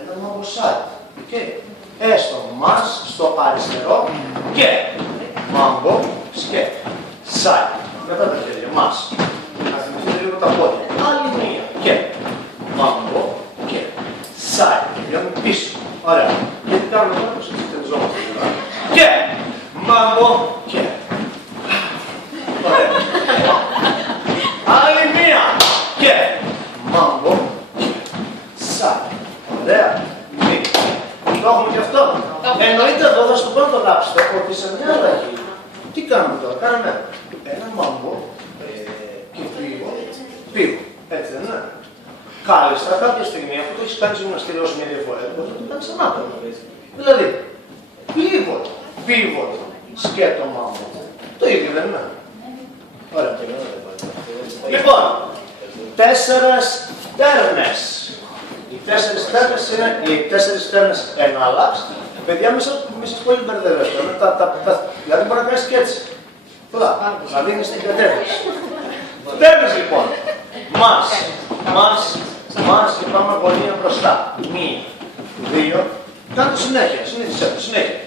ένα μαμποσάκι. Και έστω μας στο αριστερό και μάμπο σκε. Σάι. Μετά τα χέρια μας. Να θυμηθείτε λίγο τα πόδια. Άλλη μία. Και μάμπο και σάι. Βγαίνουμε πίσω. Ωραία. Γιατί κάνουμε τώρα πως έτσι τεντζόμαστε. Και μάμπο και. Ωραία. Άλλη μία. Και μάμπο και σάι. Ωραία. Το έχουμε και αυτό. Εννοείται εδώ, θα σου πω να το γράψετε, ότι σε μια αλλαγή. Τι κάνουμε τώρα, κάνουμε ένα μάμπο και πήγω. Έτσι δεν είναι. Κάλλιστα κάποια στιγμή, αφού το έχεις κάνει στο γυμναστήριο όσο μια διαφορά, μπορεί να το κάνεις ανάποδα. Δηλαδή, πίβο, σκέτο μάμπο. Το ίδιο δεν είναι. Ωραία. Λοιπόν, 4 φτέρνες. Οι 4 φτέρνες είναι οι 4 φτέρνες ενάλλαξ. Παιδιά, μη σας πολύ μπερδεύετε. Δηλαδή μπορεί να κάνεις και έτσι. Τώρα, να δίνεις την κατεύθυνση. Φτέρνες λοιπόν. Μας και πάμε γωνία μπροστά. 1, 2. Κάνε το συνέχεια. Συνήθισε το συνέχεια.